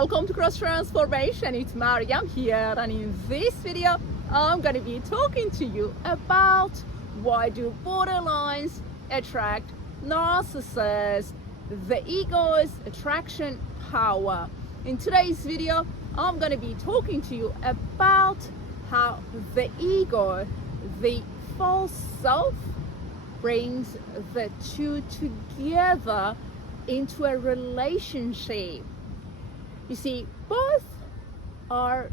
Welcome to Cross Transformation. It's Mariam here, and in this video I'm going to be talking to you about why do borderlines attract narcissists, the ego's attraction power. In today's video I'm going to be talking to you about how the ego, the false self, brings the two together into a relationship. You see, both are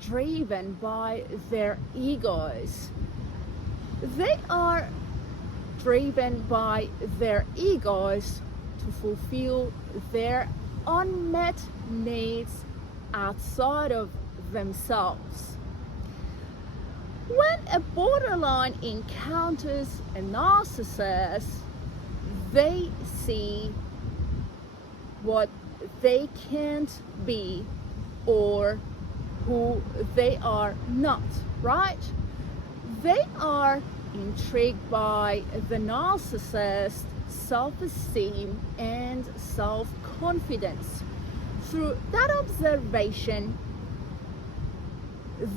driven by their egos. They are driven by their egos to fulfill their unmet needs outside of themselves. When a borderline encounters a narcissist, they see what they can't be or who they are not, right? They are intrigued by the narcissist's self-esteem and self-confidence. Through that observation,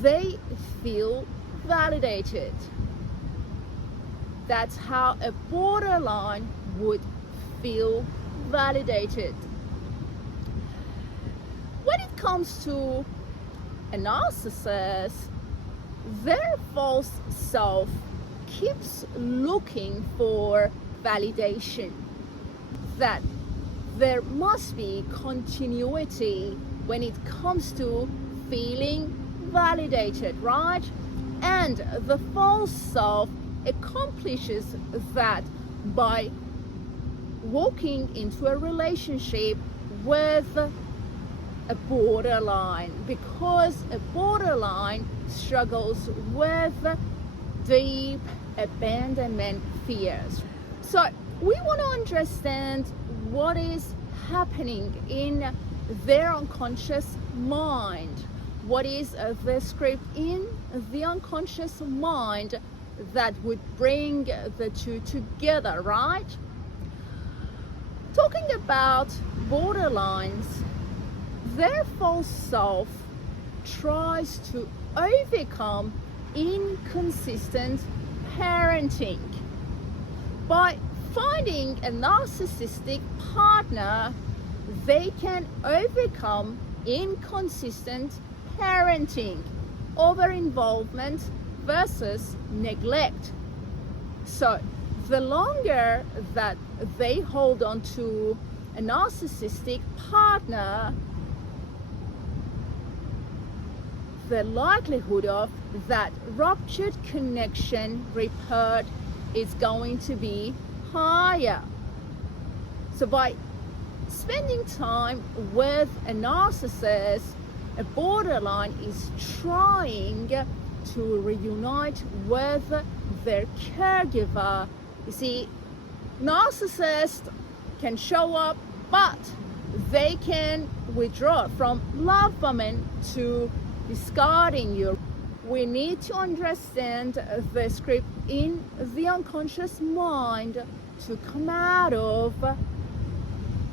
they feel validated. That's how a borderline would feel validated. When it comes to a narcissist, their false self keeps looking for validation, that there must be continuity when it comes to feeling validated, right? And the false self accomplishes that by walking into a relationship with a borderline, because a borderline struggles with deep abandonment fears. So we want to understand what is happening in their unconscious mind. What is the script in the unconscious mind that would bring the two together, right? Talking about borderlines, their false self tries to overcome inconsistent parenting by finding a narcissistic partner. They can overcome inconsistent parenting, over-involvement versus neglect. So the longer that they hold on to a narcissistic partner, the likelihood of that ruptured connection repaired is going to be higher. So by spending time with a narcissist, a borderline is trying to reunite with their caregiver. You see, narcissists can show up, but they can withdraw from love bombing to discarding you. We need to understand the script in the unconscious mind to come out of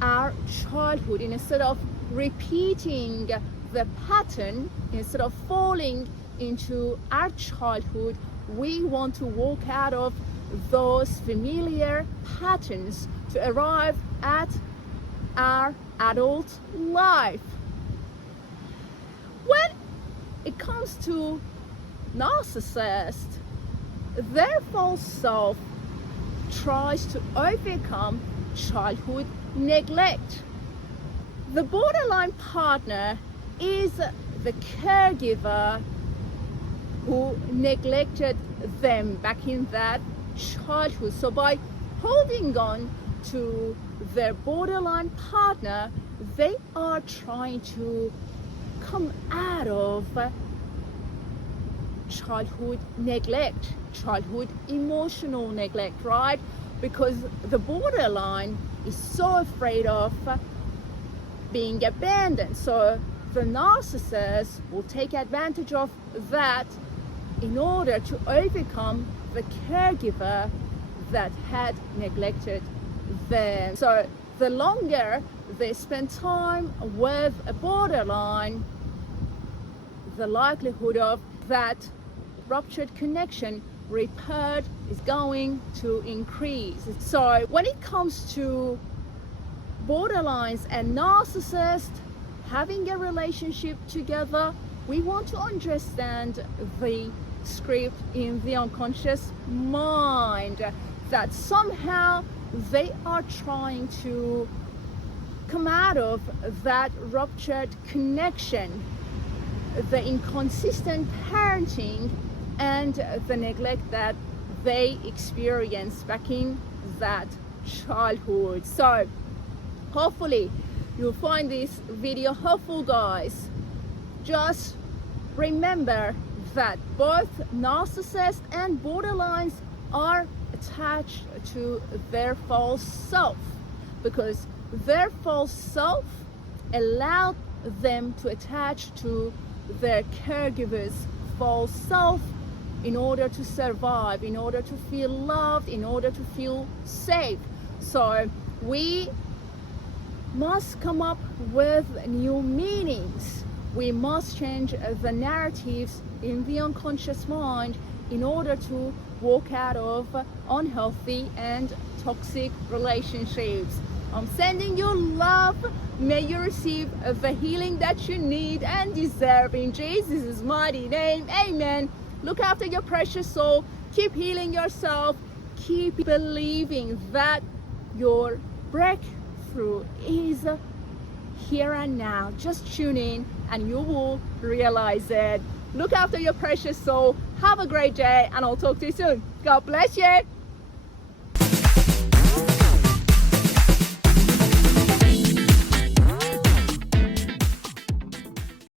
our childhood. Instead of repeating the pattern, instead of falling into our childhood, we want to walk out of those familiar patterns to arrive at our adult life. When it comes to narcissists, their false self tries to overcome childhood neglect. The borderline partner is the caregiver who neglected them back in that childhood. So by holding on to their borderline partner, they are trying to come out of childhood neglect, childhood emotional neglect, right? Because the borderline is so afraid of being abandoned. So the narcissist will take advantage of that in order to overcome the caregiver that had neglected them. So the longer they spend time with a borderline, the likelihood of that ruptured connection repaired is going to increase. So when it comes to borderlines and narcissists having a relationship together, we want to understand the script in the unconscious mind, that somehow they are trying to come out of that ruptured connection, the inconsistent parenting and the neglect that they experienced back in that childhood. So hopefully you'll find this video helpful, guys. Just remember that both narcissists and borderlines are attached to their false self, because their false self allowed them to attach to their caregiver's false self in order to survive, in order to feel loved, in order to feel safe. So we must come up with new meanings. We must change the narratives in the unconscious mind in order to walk out of unhealthy and toxic relationships. I'm sending you love. May you receive the healing that you need and deserve in Jesus' mighty name. Amen. Look after your precious soul. Keep healing yourself. Keep believing that your breakthrough is here and now. Just tune in and you will realize it. Look after your precious soul. Have a great day and I'll talk to you soon. God bless you.